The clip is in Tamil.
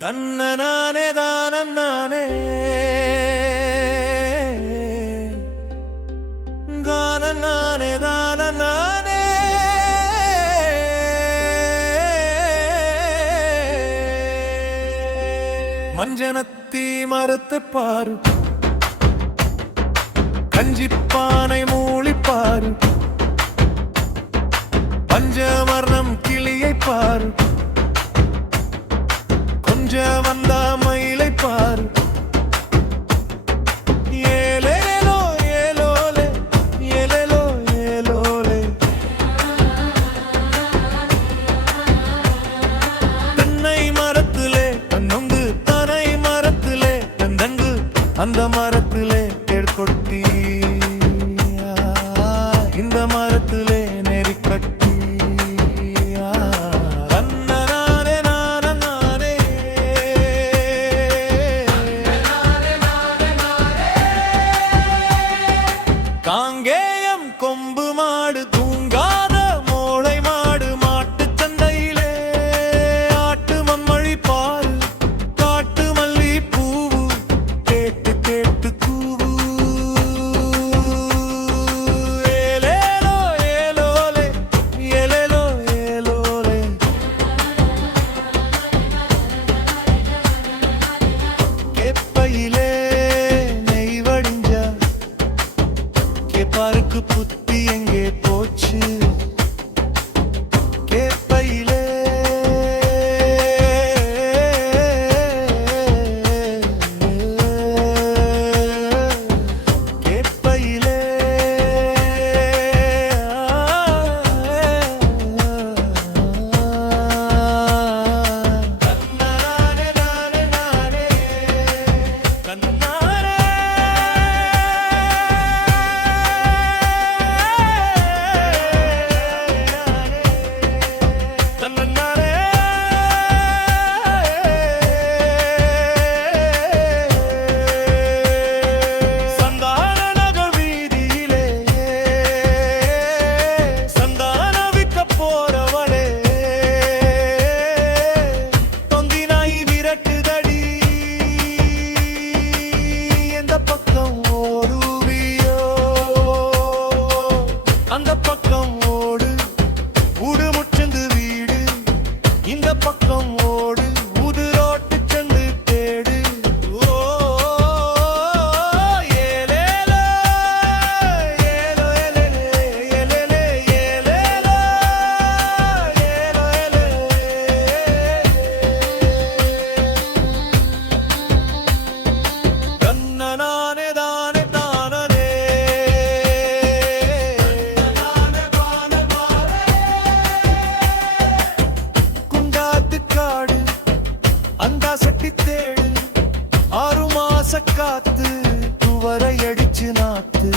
தன்னனானே தானே கானனானே தானே மஞ்சனத்தி மரத்தை பாரு, கஞ்சிப்பானை மூளிப்பாரு, பஞ்சமர்ணம் கிளியை பாரு, கொஞ்ச வந்த மயிலை பாரு. ஏலேலோ ஏலோலே ஏலேலோ ஏலோலே தென்னை மரத்திலே கண்ணொங்கு, தனை மரத்திலே கந்தங்கு, அந்த மரத்திலே கேட்கொட்டி, இந்த மரத்திலே நெறிக்கட்டி. காங்கேயம் கொம்பு மாடு, தூங்காத மோளை மாடு, மாட்டு சந்தையிலே ஆட்டு மம்மழி பாரு, காட்டு மல்லி பூவு கேட்டு கேட்டு கூவு. ஏலேலோ ஏலோலே ஏலேலோ ஏலோலே கேப்பையிலே நெய் வடிஞ்ச கேப்பாருக்கு புத்தி எங்கே போச்சு? கேப்பையிலே கேப்பையிலே கண்ணானே நானே நானே கண்ணானே அந்த பக்கம் ஓடு, ஊடு முச்சந்து வீடு, இந்த பக்கம் ஓடு, உதிரோட்டு சந்து தேடு. ஓ ஏலேலோ ஏலோ ஏலேலே ஏலேலே ஏலேலோ ஏலோ ஏலே தன்னனானே தானே தானே காடு அந்த சட்டி தேடு, 6 மாச காத்து துவரை அடிச்சு நாத்து.